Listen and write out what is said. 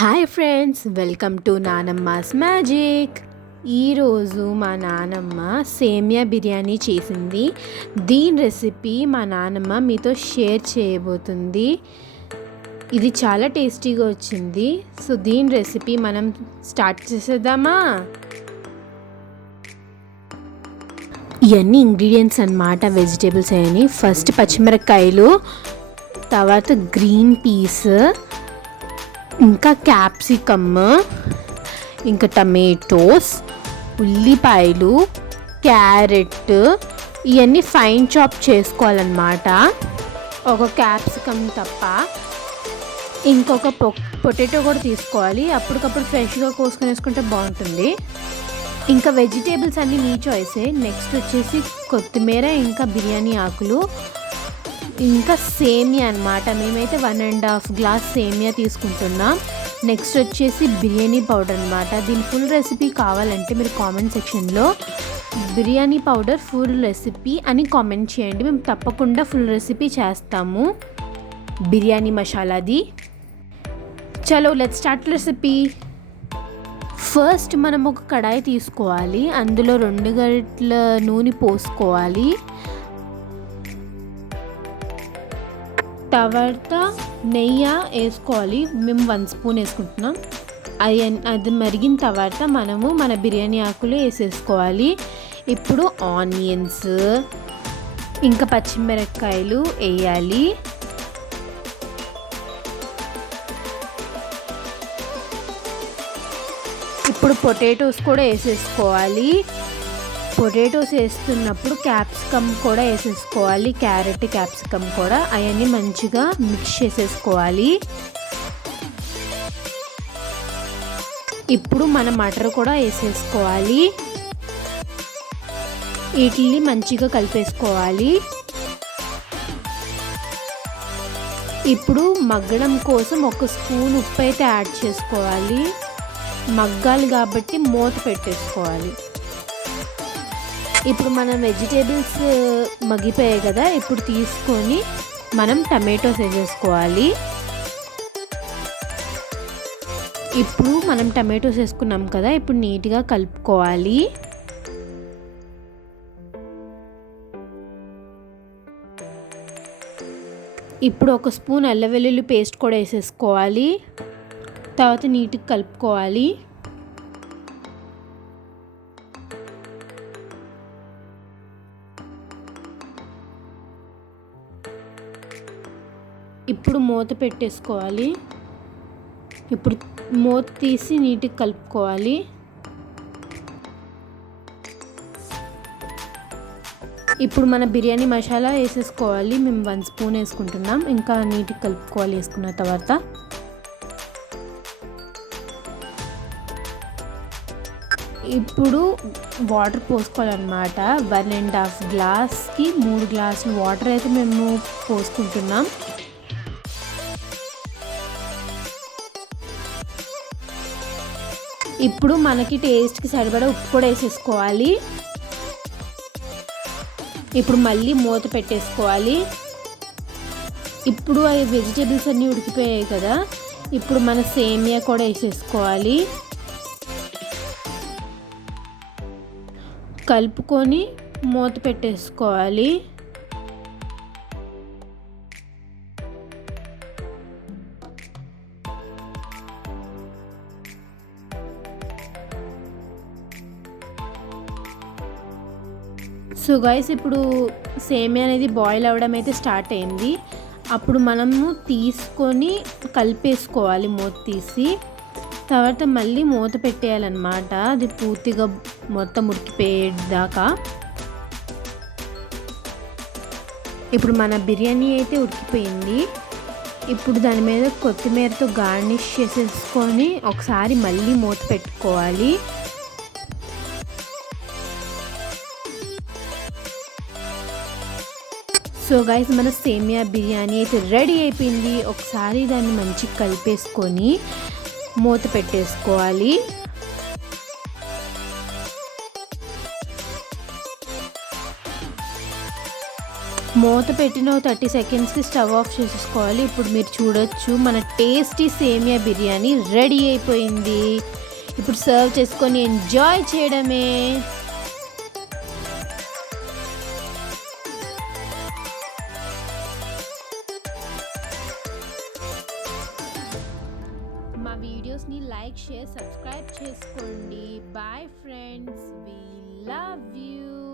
Hi friends, welcome to నానమ్మస్ magic. ఈరోజు మా నానమ్మ సేమియా బిర్యానీ చేసింది. దీని రెసిపీ మా నానమ్మ మీతో షేర్ చేయబోతుంది. ఇది చాలా టేస్టీగా వచ్చింది. సో దీని రెసిపీ మనం స్టార్ట్ చేసేద్దామా? ఇవన్నీ ఇంగ్రీడియంట్స్ అన్నమాట, వెజిటేబుల్స్ అవన్నీ. ఫస్ట్ పచ్చిమిరపకాయలు, తర్వాత గ్రీన్ పీస్, ఇంకా క్యాప్సికమ్, ఇంకా టమాటోస్, ఉల్లిపాయలు, క్యారెట్, ఇవన్నీ ఫైన్ చాప్ చేసుకోవాలన్నమాట. ఒక క్యాప్సికమ్ తప్ప ఇంకొక పొటాటో కూడా తీసుకోవాలి. అప్పటికప్పుడు ఫ్రెష్గా కోసుకొని వేసుకుంటే బాగుంటుంది. ఇంకా వెజిటేబుల్స్ అన్నీ మీ చాయిసే. నెక్స్ట్ వచ్చేసి కొత్తిమీర, ఇంకా బిర్యానీ ఆకులు, ఇంకా సేమియా అనమాట. మేమైతే 1.5 గ్లాస్ సేమియా తీసుకుంటున్నాం. నెక్స్ట్ వచ్చేసి బిర్యానీ పౌడర్ అనమాట. దీని ఫుల్ రెసిపీ కావాలంటే మీరు కామెంట్ సెక్షన్లో బిర్యానీ పౌడర్ ఫుల్ రెసిపీ అని కామెంట్ చేయండి. మేము తప్పకుండా ఫుల్ రెసిపీ చేస్తాము బిర్యానీ మసాలాది. చలో లెట్స్ స్టార్ట్ రెసిపీ. ఫస్ట్ మనం ఒక కడాయి తీసుకోవాలి. అందులో 2 గరిటెల నూనె పోసుకోవాలి. తర్వాత నెయ్యి వేసుకోవాలి. మేము 1 స్పూన్ వేసుకుంటున్నాం. అది మరిగిన తర్వాత మనము మన బిర్యానీ ఆకులు వేసేసుకోవాలి. ఇప్పుడు ఆనియన్స్, ఇంకా పచ్చిమిరపకాయలు వేయాలి. ఇప్పుడు పొటాటోస్ కూడా వేసేసుకోవాలి. పొటాటోస్ వేస్తున్నప్పుడు క్యాప్సికమ్ కూడా వేసేసుకోవాలి. క్యారెట్, క్యాప్సికమ్ కూడా అవన్నీ మంచిగా మిక్స్ చేసేసుకోవాలి. ఇప్పుడు మన మటర్ కూడా వేసేసుకోవాలి. వీటిని మంచిగా కలిపేసుకోవాలి. ఇప్పుడు మగ్గడం కోసం 1 స్పూన్ ఉప్పు అయితే యాడ్ చేసుకోవాలి. మగ్గాలి కాబట్టి మూత పెట్టేసుకోవాలి. ఇప్పుడు మనం వెజిటేబుల్స్ మగ్గిపోయాయి కదా, ఇప్పుడు తీసుకొని మనం టమాటోస్ వేసేసుకోవాలి. ఇప్పుడు మనం టమాటోస్ వేసుకున్నాం కదా, ఇప్పుడు నీట్గా కలుపుకోవాలి. ఇప్పుడు 1 స్పూన్ అల్లం వెల్లుల్లి పేస్ట్ కూడా వేసేసుకోవాలి. తర్వాత నీట్గా కలుపుకోవాలి. ఇప్పుడు మూత పెట్టేసుకోవాలి. ఇప్పుడు మూత తీసి నీట్గా కలుపుకోవాలి. ఇప్పుడు మన బిర్యానీ మసాలా వేసేసుకోవాలి. మేము 1 స్పూన్ వేసుకుంటున్నాం. ఇంకా నీట్గా కలుపుకోవాలి. వేసుకున్న తర్వాత ఇప్పుడు వాటర్ పోసుకోవాలన్నమాట. 1.5 గ్లాస్కి 3 గ్లాసులు వాటర్ అయితే మేము పోసుకుంటున్నాం. ఇప్పుడు మనకి టేస్ట్కి సరిపడా ఉప్పు కూడా వేసేసుకోవాలి. ఇప్పుడు మళ్ళీ మూత పెట్టేసుకోవాలి. ఇప్పుడు అవి వెజిటేబుల్స్ అన్నీ ఉడికిపోయాయి కదా, ఇప్పుడు మన సేమియా కూడా వేసేసుకోవాలి. కలుపుకొని మూత పెట్టేసుకోవాలి. సో గైస్, ఇప్పుడు సేమియా అనేది బాయిల్ అవ్వడం అయితే స్టార్ట్ అయింది. అప్పుడు మనము తీసుకొని కలిపేసుకోవాలి మూత తీసి. తర్వాత మళ్ళీ మూత పెట్టేయాలన్నమాట. అది పూర్తిగా మొత్తం ఉడికిపోయేదాకా. ఇప్పుడు మన బిర్యానీ అయితే ఉడికిపోయింది. ఇప్పుడు దాని మీద కొత్తిమీరతో గార్నిష్ చేసేసుకొని ఒకసారి మళ్ళీ మూత పెట్టుకోవాలి. సో గైస్, మన సేమియా బిర్యానీ అయితే రెడీ అయిపోయింది. ఒకసారి దాన్ని మంచిగా కలిపేసుకొని మూత పెట్టేసుకోవాలి. మూత పెట్టిన 30 సెకండ్స్కి స్టవ్ ఆఫ్ చేసేసుకోవాలి. ఇప్పుడు మీరు చూడొచ్చు మన టేస్టీ సేమియా బిర్యానీ రెడీ అయిపోయింది. ఇప్పుడు సర్వ్ చేసుకొని ఎంజాయ్ చేయడమే. మా వీడియోస్ని లైక్, షేర్, సబ్స్క్రైబ్ చేసుకోండి. Bye friends, we love you.